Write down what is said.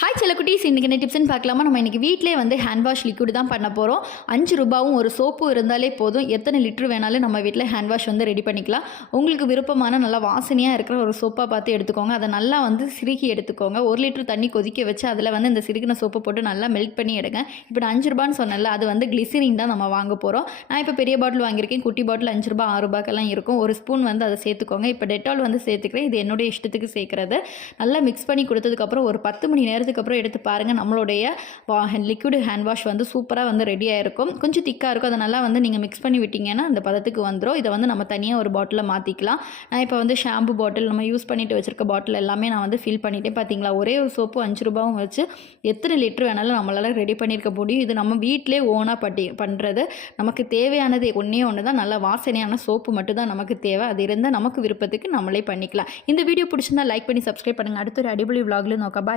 Hi செல்லக்குட்டீஸ், இன்றைக்கி என்ன டிப்ஸ்னு பார்க்கலாமா? நம்ம இன்றைக்கி வீட்டிலே வந்து ஹேண்ட் வாஷ் லிக்விட் தான் பண்ண போகிறோம். 5 ரூபாவும் ஒரு சோப்பும் இருந்தாலே போதும். எத்தனை லிட்டர் வேணாலும் நம்ம வீட்டில் ஹேண்ட் வாஷ் வந்து ரெடி பண்ணிக்கலாம். உங்களுக்கு விருப்பமான நல்லா வாசனையாக இருக்கிற ஒரு சோப்பாக பார்த்து எடுத்துக்கோங்க. அதை நல்லா வந்து சிறுகி எடுத்துக்கோங்க. 1 லிட்டர் தண்ணி கொதிக்க வச்சு அதில் வந்து இந்த சிறுகின சோப்பை போட்டு நல்லா மெல்ட் பண்ணி எடுங்க. இப்போ நான் 5 ரூபான்னு சொன்னேன்ல, அது வந்து கிளிசரின் தான் நம்ம வாங்க போகிறோம். நான் இப்போ பெரிய பாட்டில் வாங்கியிருக்கேன். குட்டி பாட்டில் 5 ரூபா 6 ரூபாய்க்கெல்லாம் இருக்கும். ஒரு ஸ்பூன் வந்து அதை சேர்த்துக்கோங்க. இப்போ டெட்டால் வந்து சேர்த்துக்கிறேன். இது என்னுடைய இஷ்டத்துக்கு சேர்க்குறது. நல்லா மிக்ஸ் பண்ணி கொடுத்ததுக்கப்புறம் ஒரு 10 மணி நேரத்துக்கு அப்புறம் எடுத்து பாருங்கள். நம்மளுடைய லிக்விட் ஹேண்ட் வாஷ் வந்து சூப்பராக வந்து ரெடியாக இருக்கும். கொஞ்சம் திக்காக இருக்கும். அதை நல்லா வந்து நீங்கள் மிக்ஸ் பண்ணி விட்டிங்கன்னா அந்த பதத்துக்கு வந்துடும். இதை வந்து நம்ம தனியாக ஒரு பாட்டிலில் மாற்றிக்கலாம். நான் இப்போ வந்து ஷாம்பு பாட்டில், நம்ம யூஸ் பண்ணிட்டு வச்சுருக்க பாட்டில் எல்லாமே நான் வந்து ஃபில் பண்ணிட்டேன். பார்த்தீங்களா, ஒரே ஒரு சோப்பு 5 ரூபாவும் வச்சு எத்தனை லிட்டர் வேணாலும் நம்மளால் ரெடி பண்ணியிருக்க முடியும். இது நம்ம வீட்டிலே ஓனாக பண்ணுறது. நமக்கு தேவையானது ஒன்று தான், நல்ல வாசனையான சோப்பு மட்டும் தான் நமக்கு தேவை. அது இருந்தால் நமக்கு விருப்பத்துக்கு நம்மளே பண்ணிக்கலாம். இந்த வீடியோ பிடிச்சிருந்தா லைக் பண்ணி சப்ஸ்கிரைப் பண்ணுங்கள். அடுத்த ஒரு அடிப்பொலி விலாகில் நோக்க பாய்.